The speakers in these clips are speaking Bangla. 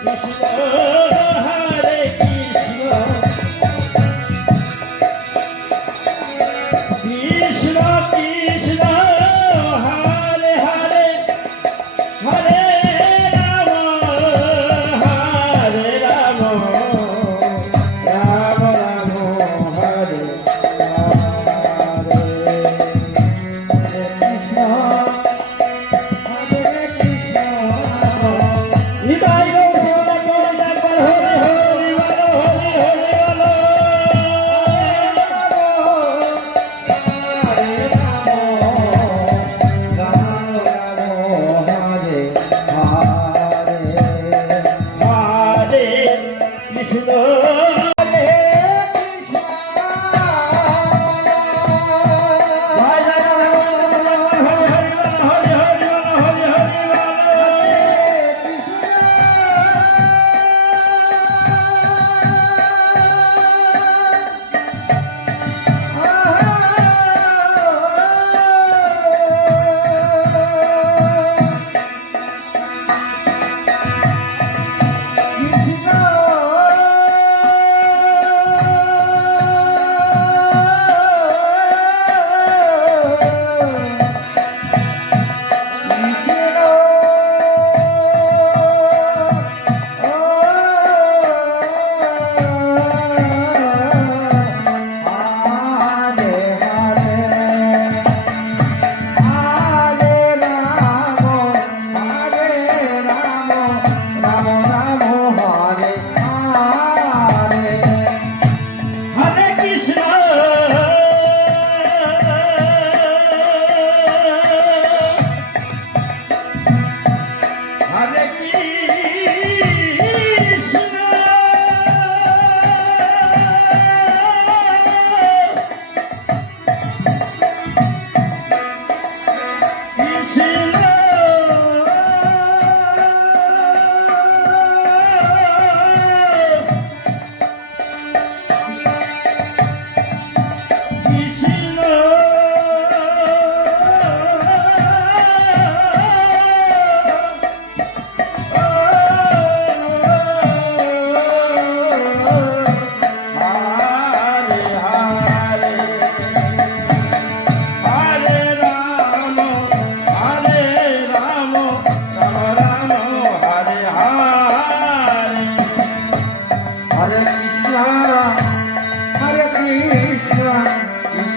你是我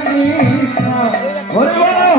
কৃষ্ণ হরে